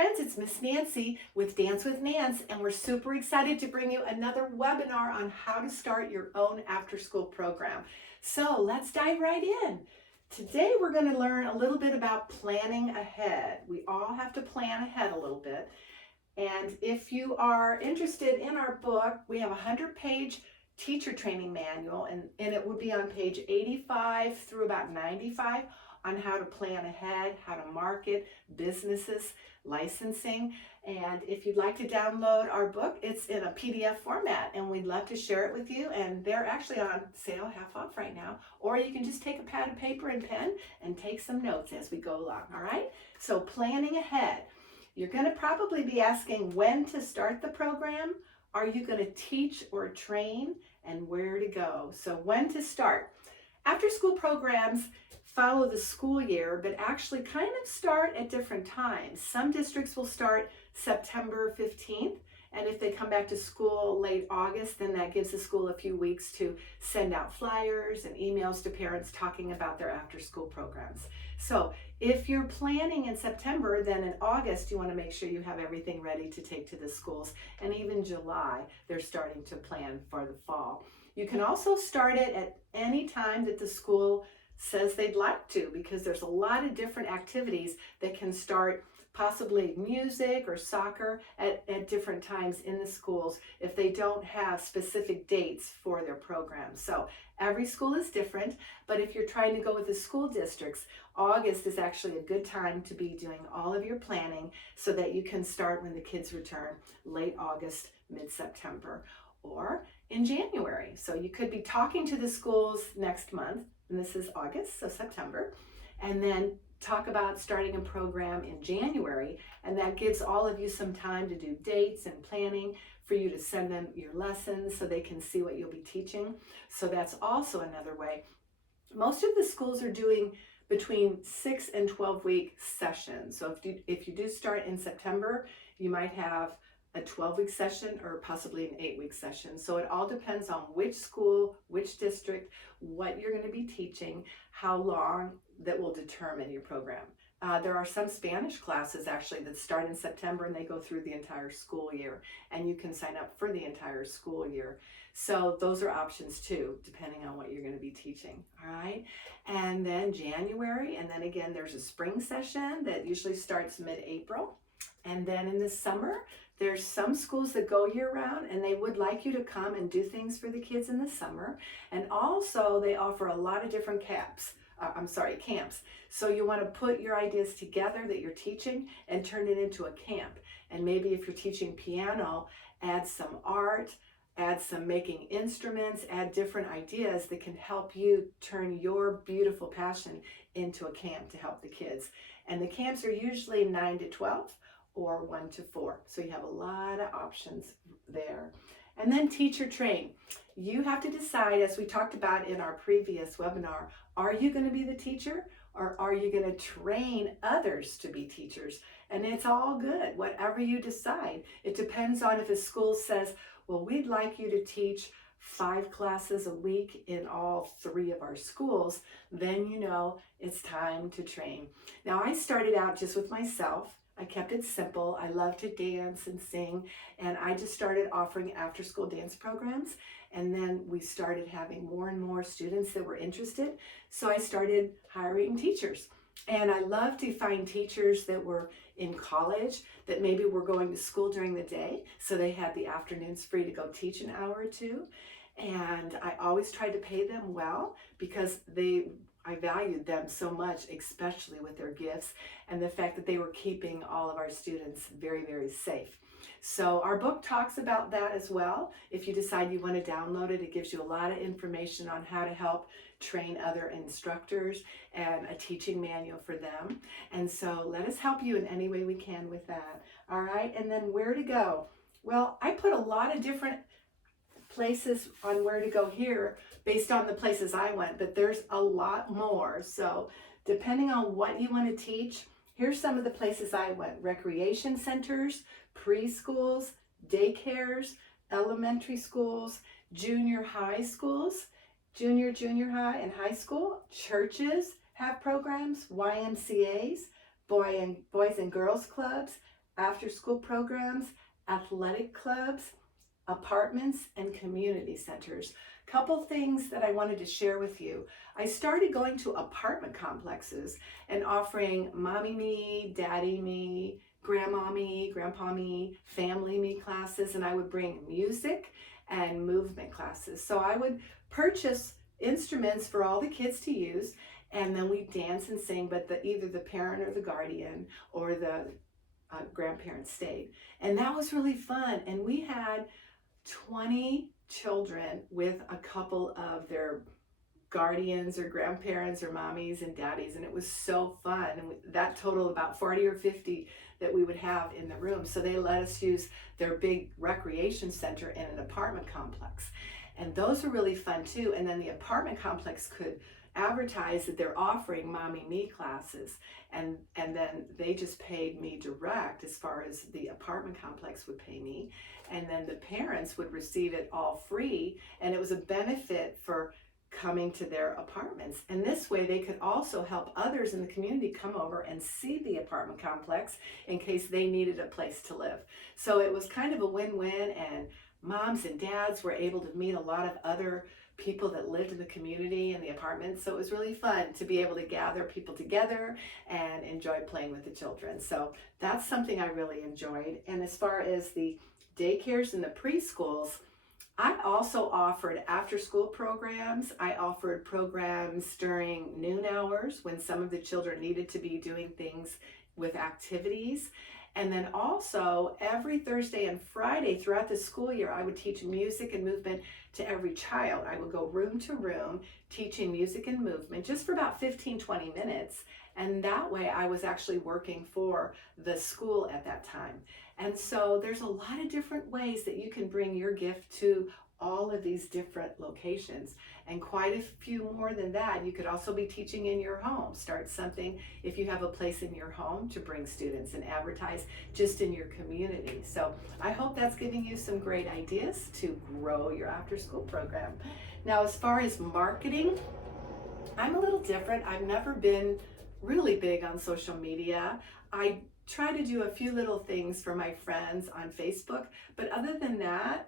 friends, it's Miss Nancy with Dance with Nance, and we're super excited to bring you another webinar on how to start your own after-school program. So let's dive right in. Today we're going to learn a little bit about planning ahead. We all have to plan ahead a little bit. And if you are interested in our book, we have a 100-page teacher training manual, and it would be on page 85 through about 95 on how to plan ahead, how to market, businesses, licensing. And if you'd like to download our book, it's in a PDF format, and we'd love to share it with you. And they're actually on sale, half off right now. Or you can just take a pad of paper and pen and take some notes as we go along, all right? So planning ahead. You're going to probably be asking when to start the program. Are you going to teach or train, and where to go? So when to start. After school programs follow the school year, but actually kind of start at different times. Some districts will start September 15th, and if they come back to school late August, then that gives the school a few weeks to send out flyers and emails to parents talking about their after-school programs. So if you're planning in September, then in August, you want to make sure you have everything ready to take to the schools. And even July, they're starting to plan for the fall. You can also start it at any time that the school says they'd like to, because there's a lot of different activities that can start, possibly music or soccer at different times in the schools if they don't have specific dates for their programs. So every school is different, but if you're trying to go with the school districts, August is actually a good time to be doing all of your planning so that you can start when the kids return, late August, mid-September, or in January. So you could be talking to the schools next month, and this is August, so September, and then talk about starting a program in January, and that gives all of you some time to do dates and planning for you to send them your lessons so they can see what you'll be teaching. So that's also another way. Most of the schools are doing between 6 and 12-week sessions. So if you do start in September, you might have a 12-week session or possibly an 8-week session. So it all depends on which school, which district, what you're going to be teaching, how long that will determine your program. There are some Spanish classes actually that start in September and they go through the entire school year, and you can sign up for the entire school year. So those are options too, depending on what you're going to be teaching, all right? And then January, and then again, there's a spring session that usually starts mid-April. And then in the summer, there's some schools that go year-round, and they would like you to come and do things for the kids in the summer. And also, they offer a lot of different camps. So you want to put your ideas together that you're teaching and turn it into a camp. And maybe if you're teaching piano, add some art, add some making instruments, add different ideas that can help you turn your beautiful passion into a camp to help the kids. And the camps are usually 9 to 12 or 1 to 4. So you have a lot of options there. And then teacher train. You have to decide, as we talked about in our previous webinar, are you going to be the teacher, or are you going to train others to be teachers? And it's all good, whatever you decide. It depends on if a school says, well, we'd like you to teach 5 classes a week in all 3 of our schools, then you know it's time to train. Now, I started out just with myself. I kept it simple. I love to dance and sing, and I just started offering after-school dance programs, and then we started having more and more students that were interested, so I started hiring teachers. And I love to find teachers that were in college that maybe were going to school during the day, so they had the afternoons free to go teach an hour or two. And I always tried to pay them well because I valued them so much, especially with their gifts and the fact that they were keeping all of our students very, very safe. So our book talks about that as well. If you decide you want to download it, it gives you a lot of information on how to help train other instructors and a teaching manual for them. And so let us help you in any way we can with that. All right, and then where to go? Well, I put a lot of different places on where to go here based on the places I went, but there's a lot more. So depending on what you want to teach, here's some of the places I went: recreation centers, preschools, daycares, elementary schools, junior high schools, junior high and high school, churches have programs, YMCAs, boys and girls clubs, after-school programs, athletic clubs, apartments, and community centers. Couple things that I wanted to share with you. I started going to apartment complexes and offering mommy me, daddy me, grandma me, grandpa me, family me classes, and I would bring music and movement classes. So I would purchase instruments for all the kids to use, and then we dance and sing, but either the parent or the guardian or the grandparents stayed. And that was really fun. And we had 20 children with a couple of their guardians or grandparents or mommies and daddies, and it was so fun. And that totaled about 40 or 50 that we would have in the room. So they let us use their big recreation center in an apartment complex, and those are really fun too. And then the apartment complex could advertise that they're offering mommy me classes, and then they just paid me direct as far as the apartment complex would pay me, and then the parents would receive it all free, and it was a benefit for coming to their apartments. And this way they could also help others in the community come over and see the apartment complex in case they needed a place to live. So it was kind of a win-win, and moms and dads were able to meet a lot of other people that lived in the community and the apartments. So it was really fun to be able to gather people together and enjoy playing with the children. So that's something I really enjoyed. And as far as the daycares and the preschools, I also offered after-school programs. I offered programs during noon hours when some of the children needed to be doing things with activities. And then also every Thursday and Friday throughout the school year, I would teach music and movement to every child. I would go room to room teaching music and movement just for about 15-20 minutes. And that way I was actually working for the school at that time. And so there's a lot of different ways that you can bring your gift to all of these different locations, and quite a few more than that. You could also be teaching in your home. Start something if you have a place in your home to bring students, and advertise just in your community. So I hope that's giving you some great ideas to grow your after-school program. Now, as far as marketing, I'm a little different. I've never been really big on social media. I try to do a few little things for my friends on Facebook, but other than that,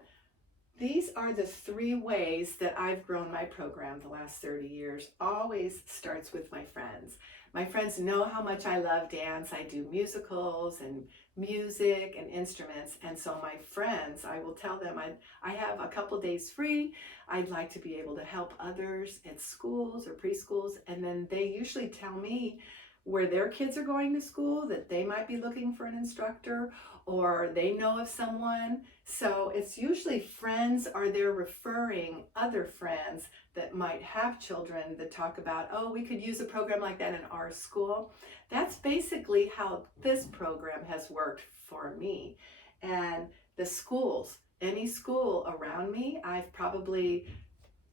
these are the 3 ways that I've grown my program the last 30 years. Always starts with my friends. My friends know how much I love dance. I do musicals and music and instruments. And so my friends, I will tell them I have a couple days free. I'd like to be able to help others at schools or preschools. And then they usually tell me where their kids are going to school, that they might be looking for an instructor, or they know of someone. So it's usually friends, or they're referring other friends that might have children that talk about, oh, we could use a program like that in our school. That's basically how this program has worked for me. And the schools, any school around me, I've probably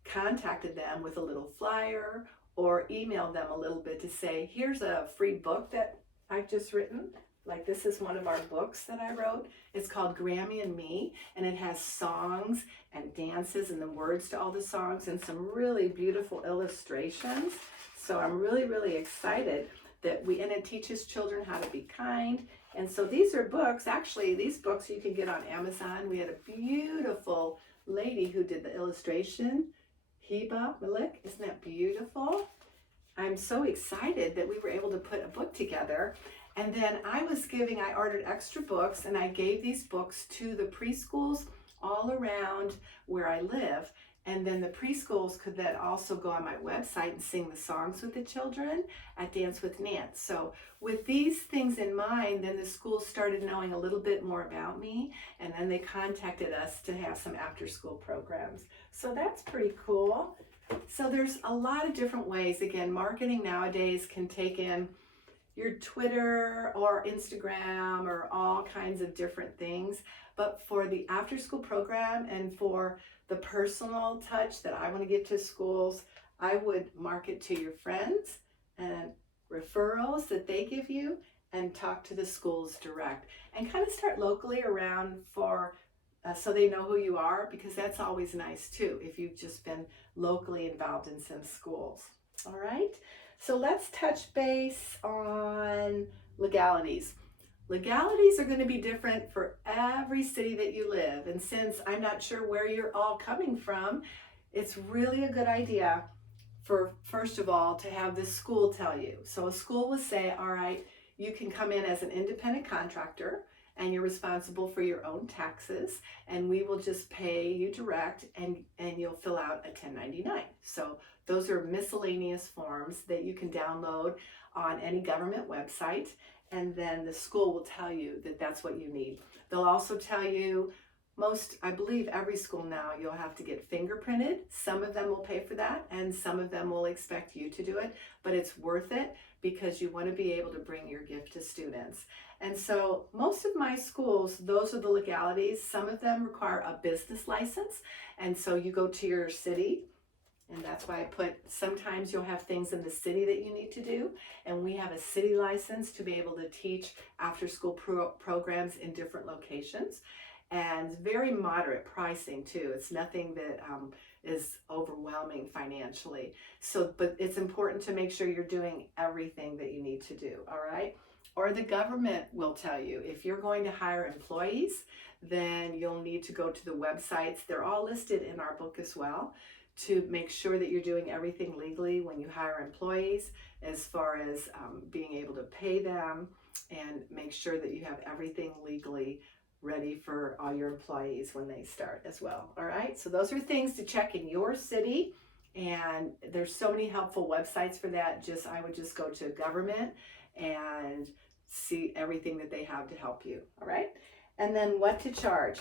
contacted them with a little flyer or emailed them a little bit to say, here's a free book that I've just written. Like, this is one of our books that I wrote. It's called Grammy and Me, and it has songs and dances and the words to all the songs and some really beautiful illustrations. So I'm really, really excited that and it teaches children how to be kind. And so these are books. Actually, these books you can get on Amazon. We had a beautiful lady who did the illustration, Hiba Malik. Isn't that beautiful? I'm so excited that we were able to put a book together. And then I ordered extra books, and I gave these books to the preschools all around where I live. And then the preschools could then also go on my website and sing the songs with the children at Dance with Nance. So with these things in mind, then the schools started knowing a little bit more about me, and then they contacted us to have some after-school programs. So that's pretty cool. So there's a lot of different ways. Again, marketing nowadays can take in your Twitter or Instagram or all kinds of different things. But for the after-school program and for the personal touch that I want to give to schools, I would market to your friends and referrals that they give you, and talk to the schools direct, and kind of start locally around so they know who you are, because that's always nice too if you've just been locally involved in some schools. All right, so let's touch base on legalities. Legalities are going to be different for every city that you live. And since I'm not sure where you're all coming from, it's really a good idea for, first of all, to have the school tell you. So a school will say, all right, you can come in as an independent contractor and you're responsible for your own taxes, and we will just pay you direct, and you'll fill out a 1099. So those are miscellaneous forms that you can download on any government website, and then the school will tell you that that's what you need. They'll also tell you, I believe every school now, you'll have to get fingerprinted. Some of them will pay for that, and some of them will expect you to do it, but it's worth it because you want to be able to bring your gift to students. And so most of my schools, those are the legalities. Some of them require a business license, and so you go to your city, and that's why I put, sometimes you'll have things in the city that you need to do, and we have a city license to be able to teach after-school programs in different locations. And very moderate pricing too. It's nothing that is overwhelming financially. So, but it's important to make sure you're doing everything that you need to do, all right? Or the government will tell you, if you're going to hire employees, then you'll need to go to the websites. They're all listed in our book as well, to make sure that you're doing everything legally when you hire employees, as far as being able to pay them, and make sure that you have everything legally ready for all your employees when they start as well. All right, so those are things to check in your city, and there's so many helpful websites for that. I would just go to government and see everything that they have to help you. All right, and then what to charge.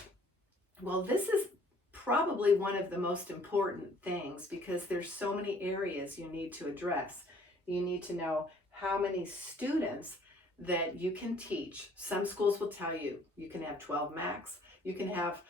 Well, this is probably one of the most important things because there's so many areas you need to address. You need to know how many students that you can teach. Some schools will tell you can have 12 max, you can have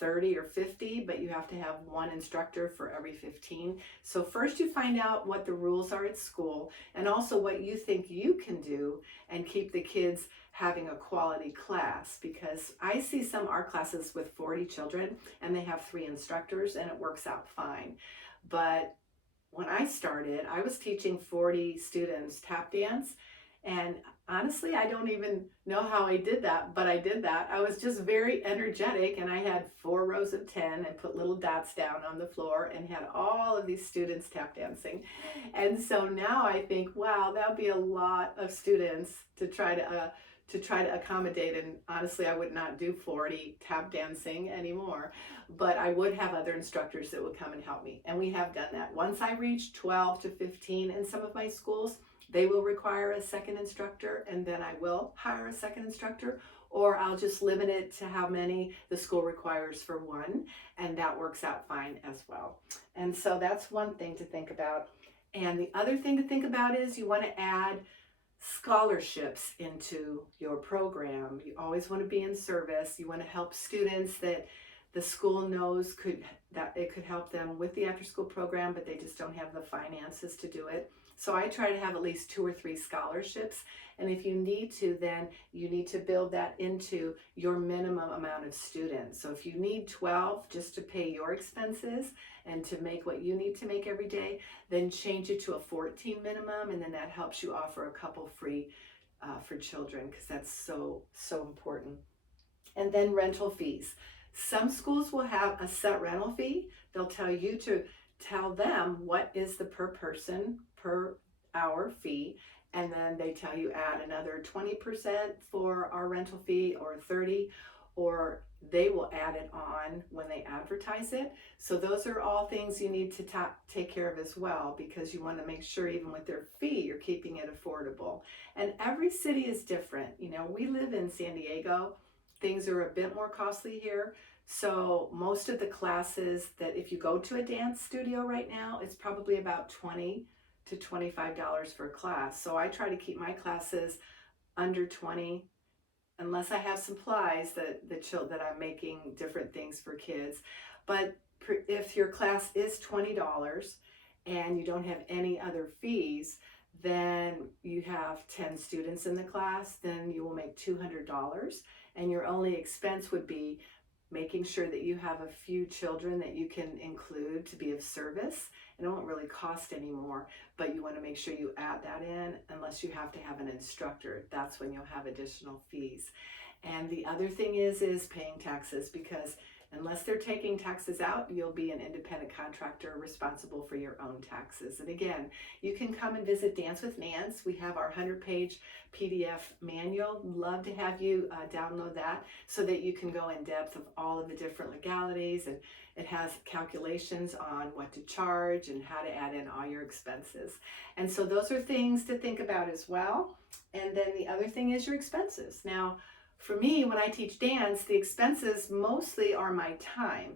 30 or 50, but you have to have one instructor for every 15. So first you find out what the rules are at school, and also what you think you can do and keep the kids having a quality class, because I see some art classes with 40 children and they have 3 instructors and it works out fine. But when I started, I was teaching 40 students tap dance, and honestly, I don't even know how I did that, but I did that. I was just very energetic, and I had 4 rows of 10 and put little dots down on the floor and had all of these students tap dancing. And so now I think, wow, that would be a lot of students to try to accommodate. And honestly, I would not do 40 tap dancing anymore, but I would have other instructors that would come and help me. And we have done that. Once I reach 12 to 15 in some of my schools, they will require a second instructor, and then I will hire a second instructor, or I'll just limit it to how many the school requires for one, and that works out fine as well. And so that's one thing to think about. And the other thing to think about is you want to add scholarships into your program. You always want to be in service. You want to help students that the school knows that it could help them with the after-school program, but they just don't have the finances to do it. So I try to have at least 2 or 3 scholarships. And if you need to, then you need to build that into your minimum amount of students. So if you need 12 just to pay your expenses and to make what you need to make every day, then change it to a 14 minimum, and then that helps you offer a couple free for children, because that's so important. And then rental fees. Some schools will have a set rental fee. They'll tell you to tell them what is the per person per hour fee, and then they tell you add another 20% for our rental fee, or 30, or they will add it on when they advertise it. So those are all things you need to take care of as well, because you want to make sure even with their fee you're keeping it affordable. And every city is different. You know, we live in San Diego. Things are a bit more costly here. So most of the classes, that if you go to a dance studio right now, it's probably about $20 to $25 for a class. So I try to keep my classes under 20, unless I have supplies that I'm making different things for kids. But if your class is $20 and you don't have any other fees, then you have 10 students in the class, then you will make $200, and your only expense would be making sure that you have a few children that you can include to be of service. And it won't really cost any more, but you want to make sure you add that in unless you have to have an instructor. That's when you'll have additional fees. And the other thing is paying taxes, because unless they're taking taxes out, you'll be an independent contractor responsible for your own taxes. And again, you can come and visit Dance with Nance. We have our 100-page PDF manual. Love to have you download that so that you can go in depth of all of the different legalities, and it has calculations on what to charge and how to add in all your expenses. And so those are things to think about as well. And then the other thing is your expenses. Now, for me, when I teach dance, the expenses mostly are my time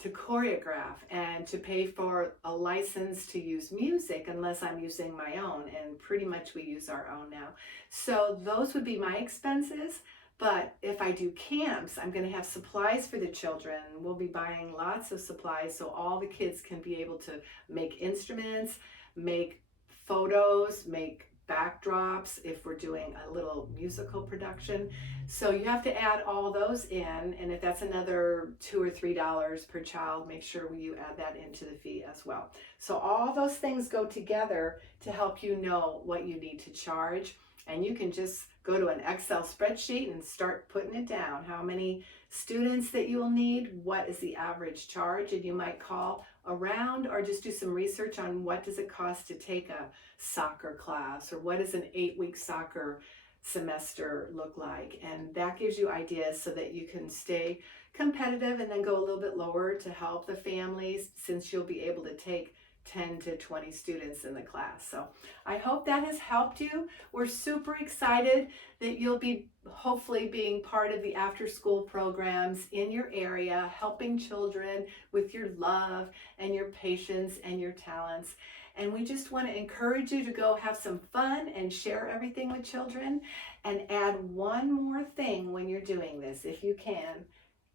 to choreograph and to pay for a license to use music, unless I'm using my own, and pretty much we use our own now. So those would be my expenses. But if I do camps, I'm going to have supplies for the children. We'll be buying lots of supplies so all the kids can be able to make instruments, make photos, make backdrops if we're doing a little musical production. So you have to add all those in, and if that's another $2 or $3 per child, make sure you add that into the fee as well. So all those things go together to help you know what you need to charge, and you can just go to an Excel spreadsheet and start putting it down. How many students that you will need, what is the average charge, and you might call around or just do some research on what does it cost to take a soccer class, or what does an 8-week soccer semester look like, and that gives you ideas so that you can stay competitive and then go a little bit lower to help the families, since you'll be able to take 10 to 20 students in the class. So I hope that has helped you. We're super excited that you'll be hopefully being part of the after school programs in your area, helping children with your love and your patience and your talents. And we just want to encourage you to go have some fun and share everything with children. And add one more thing when you're doing this, if you can.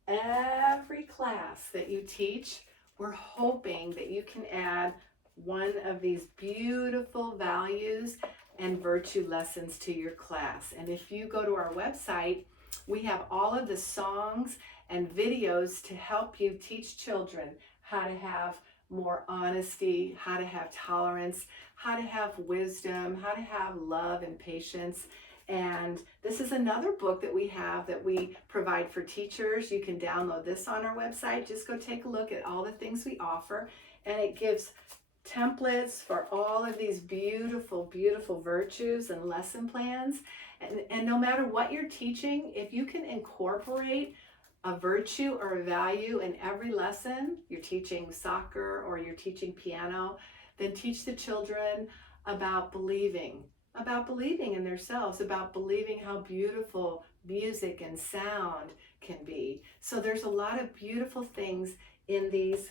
Every class that you teach, we're hoping that you can add one of these beautiful values and virtue lessons to your class. And if you go to our website, we have all of the songs and videos to help you teach children how to have more honesty, how to have tolerance, how to have wisdom, how to have love and patience. And this is another book that we have that we provide for teachers. You can download this on our website. Just go take a look at all the things we offer. And it gives templates for all of these beautiful, beautiful virtues and lesson plans. And no matter what you're teaching, if you can incorporate a virtue or a value in every lesson, you're teaching soccer or you're teaching piano, then teach the children about believing in themselves, about believing how beautiful music and sound can be. So there's a lot of beautiful things in these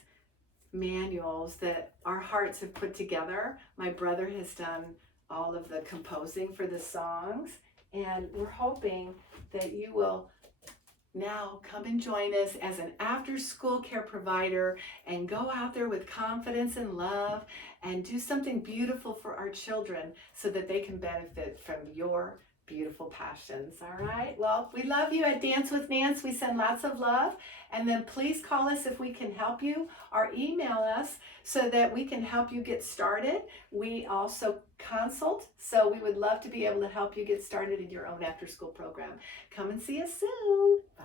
manuals that our hearts have put together. My brother has done all of the composing for the songs, and we're hoping that you will now come and join us as an after-school care provider and go out there with confidence and love and do something beautiful for our children so that they can benefit from your beautiful passions. All right. Well, we love you at Dance with Nance. We send lots of love. And then please call us if we can help you, or email us so that we can help you get started. We also consult, so we would love to be able to help you get started in your own after-school program. Come and see us soon. Bye.